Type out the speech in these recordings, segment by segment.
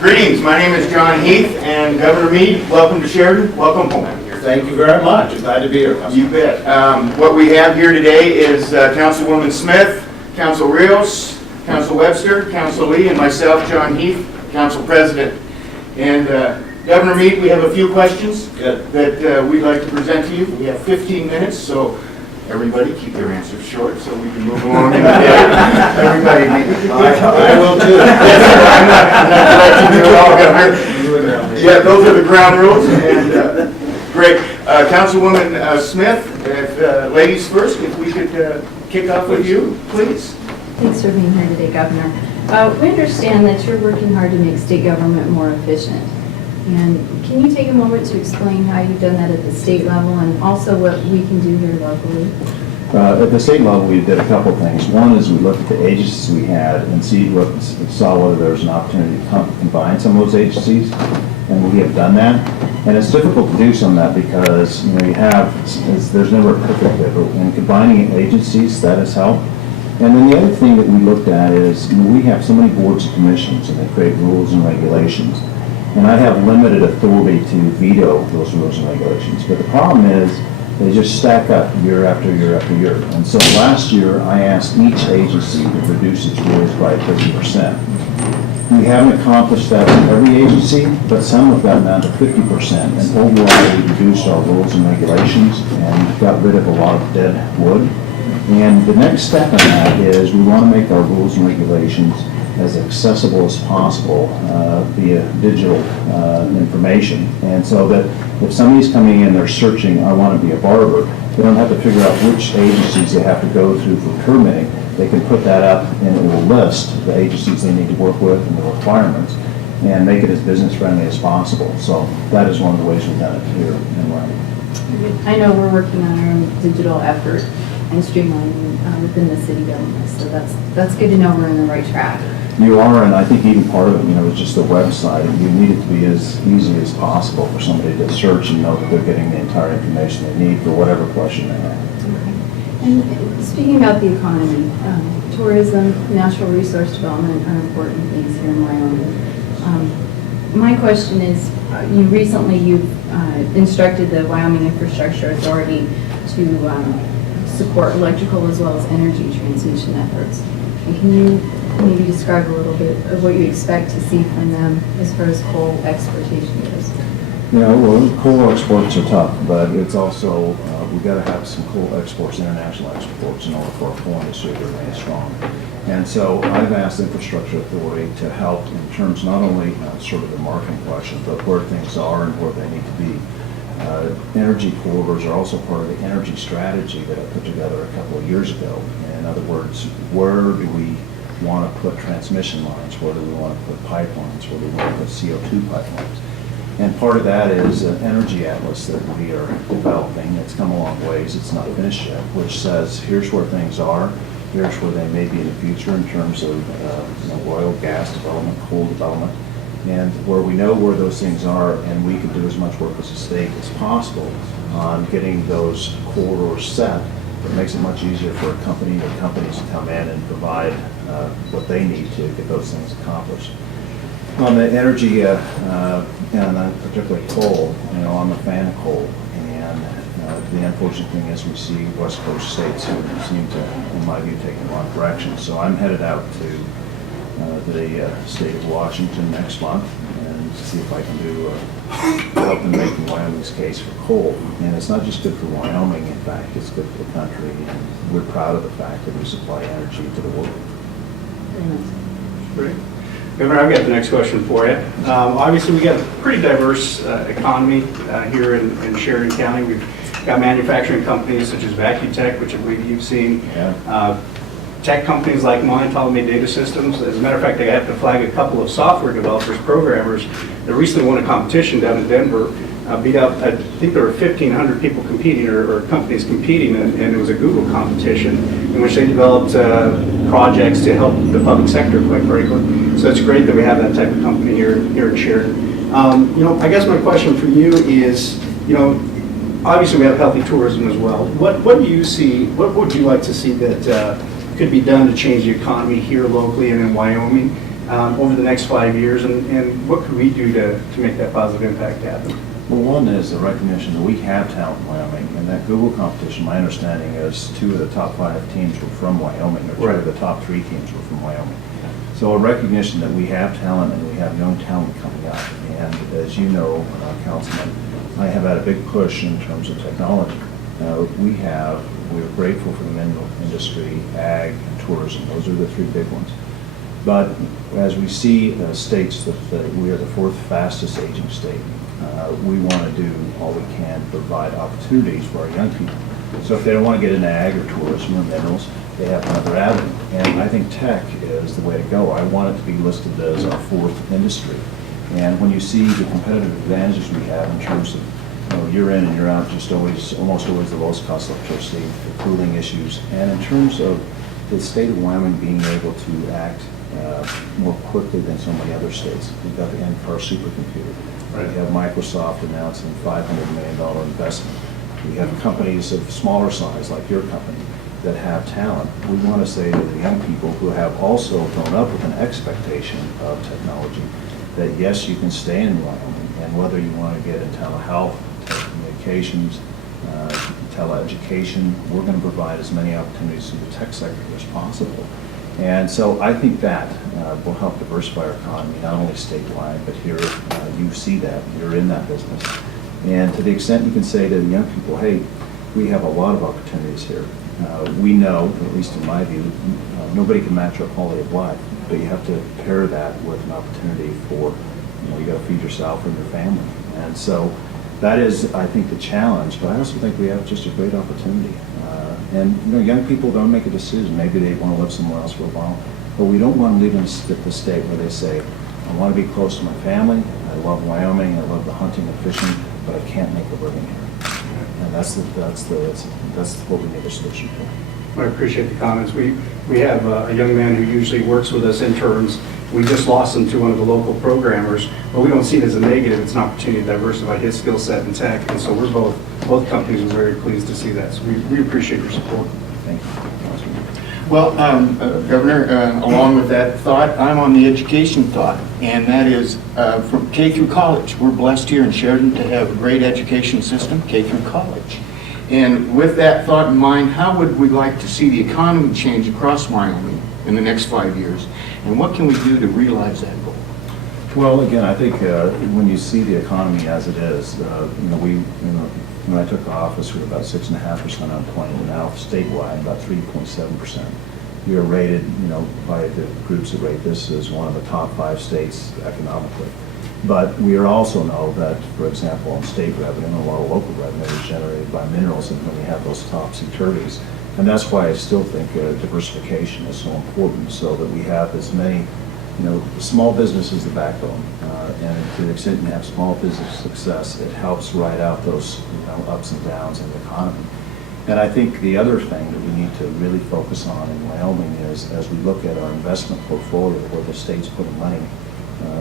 Greetings, my name is John Heath, and Governor Mead, welcome to Sheridan, welcome home. Thank you very much. I'm glad to be here. You bet. What we have here today is Councilwoman Smith, Council Rios, Council Webster, Council Lee, and myself, John Heath, Council President. And Governor Mead, we have a few questions that we'd like to present to you. We have 15 minutes, so everybody keep your answers short so we can move along in the day. Everybody, I will too. Yeah, those are the ground rules. And great. Councilwoman Smith, ladies first, if we could kick off with you, please. Thanks for being here today, Governor. We understand that you're working hard to make state government more efficient. And can you take a moment to explain how you've done that at the state level and also what we can do here locally? At the state level, we did a couple of things. One is we looked at the agencies we had and saw whether there was an opportunity to combine some of those agencies, and we have done that. And it's difficult to do some of that because there's never a perfect fit. But in combining agencies, that has helped. And then the other thing that we looked at is we have so many boards and commissions, and they create rules and regulations. And I have limited authority to veto those rules and regulations. But the problem is they just stack up year after year after year. And so last year I asked each agency to reduce its rules by 30%. We haven't accomplished that with every agency, but some have gotten down to 50%. And overall we reduced our rules and regulations and got rid of a lot of dead wood. And the next step in that is we want to make our rules and regulations as accessible as possible via digital information. And so that if somebody's coming in, they're searching, I want to be a barber, they don't have to figure out which agencies they have to go through for permitting. They can put that up and it will list the agencies they need to work with and the requirements and make it as business friendly as possible. So that is one of the ways we've done it here in Wyoming. I know we're working on our own digital effort and streamlining within the city government, so that's good to know we're in the right track. You are, and I think even part of it, is just the website. You need it to be as easy as possible for somebody to search and know that they're getting the entire information they need for whatever question they have. And speaking about the economy, tourism, natural resource development are important things here in Wyoming. My question is, you've instructed the Wyoming Infrastructure Authority to support electrical as well as energy transmission efforts. And can you maybe describe a little bit of what you expect to see from them as far as coal exportation goes? Well, coal exports are tough, but it's also, we've got to have some coal exports, international exports, in order for our coal industry to remain strong. And so I've asked the Infrastructure Authority to help in terms not only sort of the marketing question, but where things are and where they need to be. Energy corridors are also part of the energy strategy that I put together a couple of years ago. In other words, where do we want to put transmission lines? Where do we want to put pipelines? Where do we want to put CO2 pipelines? And part of that is an energy atlas that we are developing. It's come a long ways. It's not finished yet, which says here's where things are. Here's where they may be in the future in terms of oil, gas development, coal development. And where we know where those things are, and we can do as much work as a state as possible on getting those corridors set, it makes it much easier for a company or companies to come in and provide what they need to get those things accomplished. On the energy, and particularly coal, I'm a fan of coal, and the unfortunate thing is we see West Coast states who seem to, in my view, take the wrong direction. So I'm headed out to the state of Washington next month and see if I can do help in making Wyoming's case for coal. And it's not just good for Wyoming, in fact, it's good for the country, and we're proud of the fact that we supply energy to the world. Great. Governor, I've got the next question for you. Obviously, we got a pretty diverse economy here in Sheridan County. We've got manufacturing companies such as VacuTech, which I believe you've seen. Yeah. Tech companies like mine, Ptolemy Data Systems. As a matter of fact, I have to flag a couple of software developers, programmers that recently won a competition down in Denver, beat out, I think there were 1,500 people competing or companies competing, and it was a Google competition in which they developed projects to help the public sector, quite frankly. So it's great that we have that type of company here in Sheridan. I guess my question for you is, obviously we have healthy tourism as well. What do you see, what would you like to see that could be done to change the economy here locally and in Wyoming? over the next 5 years, and what could we do to make that positive impact happen? Well, one is the recognition that we have talent in Wyoming, and that Google competition, my understanding is 2 of the top 5 teams were from Wyoming, or 2 of the top 3 teams were from Wyoming. So a recognition that we have talent and we have young talent coming up. And as you know, Councilman, I have had a big push in terms of technology. We're grateful for the mineral industry, ag, and tourism. Those are the 3 big ones. But as we see states that we are the 4th fastest aging state, we want to do all we can to provide opportunities for our young people. So if they don't want to get into ag or tourism or minerals, they have another avenue. And I think tech is the way to go. I want it to be listed as our 4th industry. And when you see the competitive advantages we have in terms of, year in and year out, just almost always the lowest cost electricity, the cooling issues, and in terms of the state of Wyoming being able to act more quickly than so many other states. We've got the NCAR supercomputer. Right. We have Microsoft announcing $500 million investment. We have companies of smaller size, like your company, that have talent. We want to say to the young people who have also grown up with an expectation of technology that yes, you can stay in Wyoming, and whether you want to get in telehealth, telecommunications, teleeducation, we're going to provide as many opportunities in the tech sector as possible. And so I think that will help diversify our economy, not only statewide, but here you see that, you're in that business. And to the extent you can say to the young people, hey, we have a lot of opportunities here. We know, at least in my view, nobody can match our quality of life, but you have to pair that with an opportunity for, you got to feed yourself and your family. And so that is, I think, the challenge, but I also think we have just a great opportunity. And young people don't make a decision. Maybe they want to live somewhere else for a while, but we don't want to leave them at the state where they say, I want to be close to my family, I love Wyoming, I love the hunting and fishing, but I can't make a living here. And that's what we need a solution for. I appreciate the comments. We have a young man who usually works with us interns. We just lost him to one of the local programmers, but we don't see it as a negative. It's an opportunity to diversify his skill set in tech, and so we're both companies are very pleased to see that. So we appreciate your support. Thank you. Well, Governor, along with that thought, I'm on the education thought, and that is from K through college. We're blessed here in Sheridan to have a great education system, K through college. And with that thought in mind, how would we like to see the economy change across Wyoming in the next 5 years? And what can we do to realize that goal? Well, again, I think when you see the economy as it is, when I took office, we were about 6.5% unemployment. Now, statewide, about 3.7%. We are rated, by the groups that rate this as one of the top 5 states economically. But we also know that, for example, on state revenue, a lot of local revenue is generated by minerals, and when you have those topsy-turvies. And that's why I still think diversification is so important, so that we have as many, small business is the backbone. And to the extent you have small business success, it helps ride out those ups and downs in the economy. And I think the other thing that we need to really focus on in Wyoming is, as we look at our investment portfolio, where the state's putting money,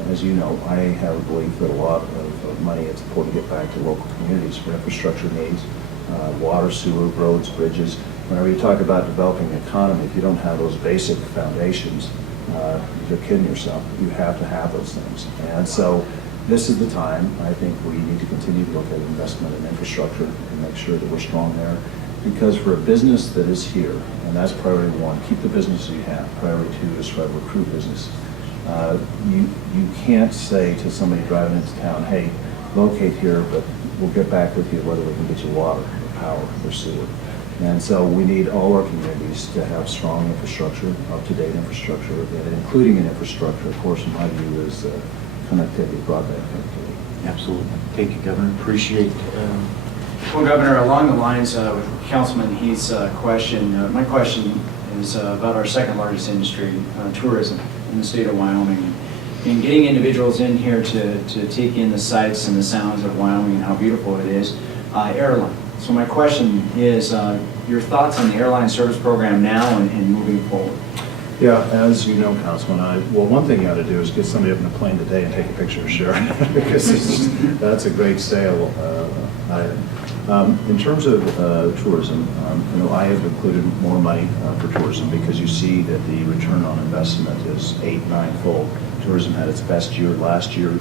as you know, I have a belief that a lot of money is important to get back to local communities for infrastructure needs, water, sewer, roads, bridges. Whenever you talk about developing the economy, if you don't have those basic foundations, you're kidding yourself. You have to have those things. And so this is the time, I think, we need to continue to look at investment in infrastructure and make sure that we're strong there. Because for a business that is here, and that's priority 1, keep the business you have. Priority 2 is try to recruit business. You can't say to somebody driving into town, hey, locate here, but we'll get back with you whether we can get you water or power or sewer. And so we need all our communities to have strong infrastructure, up-to-date infrastructure, and including an infrastructure, of course, in my view, is connectivity, broadband connectivity. Absolutely. Thank you, Governor. Appreciate Well, Governor, along the lines with Councilman Heath's question, my question is about our second largest industry, tourism in the state of Wyoming. And getting individuals in here to take in the sights and the sounds of Wyoming and how beautiful it is, airline. So my question is your thoughts on the airline service program now and moving forward. Yeah, as you know, Councilman, one thing you ought to do is get somebody up in a plane today and take a picture of Sheridan, because that's a great sale item. In terms of tourism, I have included more money for tourism because you see that the return on investment is 8-9-fold. Tourism had its best year last year.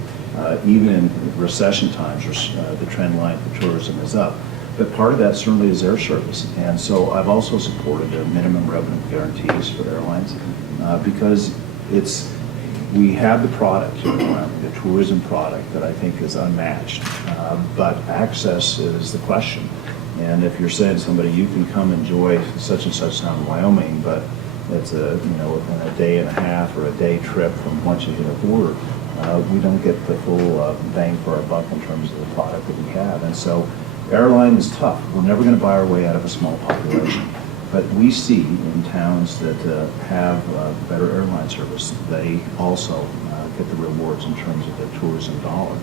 Even in recession times, the trend line for tourism is up. But part of that certainly is air service. And so I've also supported the minimum revenue guarantees for airlines because we have the product, the tourism product that I think is unmatched. But access is the question. And if you're saying to somebody, you can come enjoy such and such town in Wyoming, but it's within a day and a half or a day trip from once you hit a border, we don't get the full bang for our buck in terms of the product that we have. And so airline is tough. We're never going to buy our way out of a small population. But we see in towns that have better airline service, they also get the rewards in terms of the tourism dollar.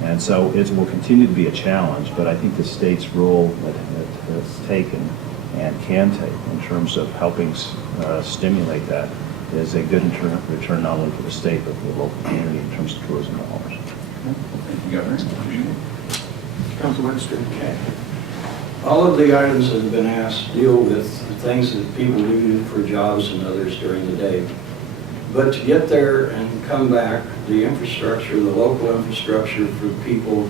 And so it will continue to be a challenge, but I think the state's role that it has taken and can take in terms of helping stimulate that is a good return not only for the state but for the local community in terms of tourism dollars. Thank you, Governor. Council Webster. Okay. All of the items that have been asked deal with things that people do for jobs and others during the day. But to get there and come back, the infrastructure, the local infrastructure for people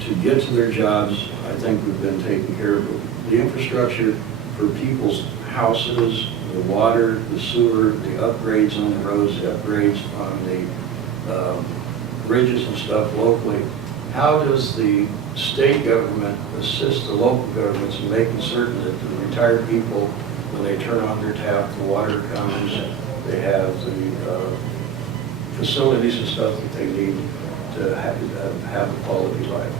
to get to their jobs, I think we've been taking care of. The infrastructure for people's houses, the water, the sewer, the upgrades on the roads, the upgrades on the bridges and stuff locally. How does the state government assist the local governments in making certain that the retired people, when they turn on their tap, the water comes, they have the facilities and stuff that they need to have a quality life?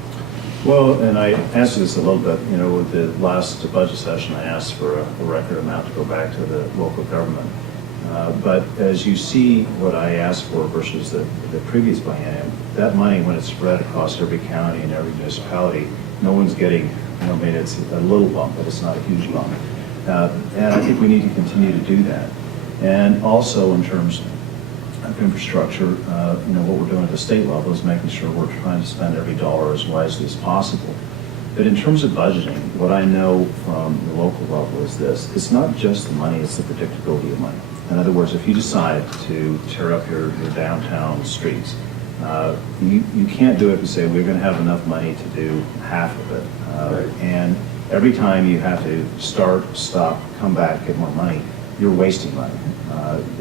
Well, and I answered this a little bit, with the last budget session, I asked for a record amount to go back to the local government. But as you see what I asked for versus the previous biennium, that money, when it's spread across every county and every municipality, no one's getting, it's a little bump, but it's not a huge bump. And I think we need to continue to do that. And also in terms of infrastructure, what we're doing at the state level is making sure we're trying to spend every dollar as wisely as possible. But in terms of budgeting, what I know from the local level is this: it's not just the money, it's the predictability of money. In other words, if you decide to tear up your downtown streets, you can't do it and say, we're going to have enough money to do half of it. Right. And every time you have to start, stop, come back, get more money, you're wasting money.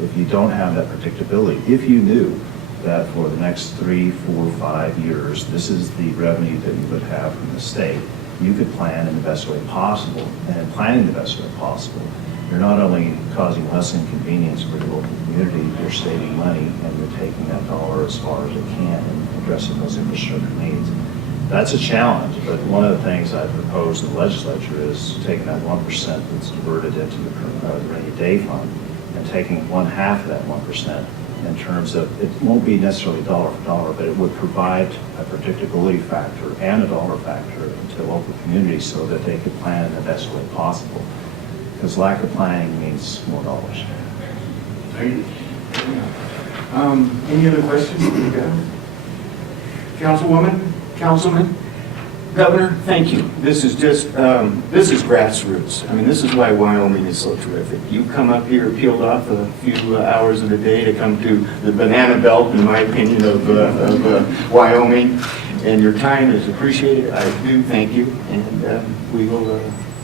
If you don't have that predictability, if you knew that for the next 3, 4, 5 years, this is the revenue that you would have from the state, you could plan in the best way possible. And in planning the best way possible, you're not only causing less inconvenience for the local community, you're saving money and you're taking that dollar as far as it can and addressing those infrastructure needs. That's a challenge, but one of the things I proposed in the legislature is taking that 1% that's diverted into the rainy day fund and taking 1/2 of that 1% in terms of, it won't be necessarily dollar for dollar, but it would provide a predictability factor and a dollar factor into local communities so that they could plan in the best way possible. Because lack of planning means more dollars. Any other questions? Councilwoman, Councilman, Governor, thank you. This is just, this is grassroots. I mean, this is why Wyoming is so terrific. You come up here, peeled off a few hours of the day to come to the banana belt, in my opinion, of Wyoming, and your time is appreciated. I do thank you, and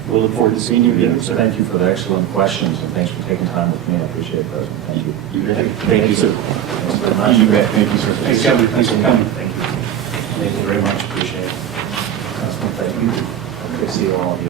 we'll look forward to seeing you again, sir. Thank you for the excellent questions, and thanks for taking time with me. I appreciate that. Thank you. You bet. Thank you, sir. Thanks very much. You bet. Thank you, sir. Thanks, Governor. Thanks for coming. Thank you. Thank you very much. Appreciate it.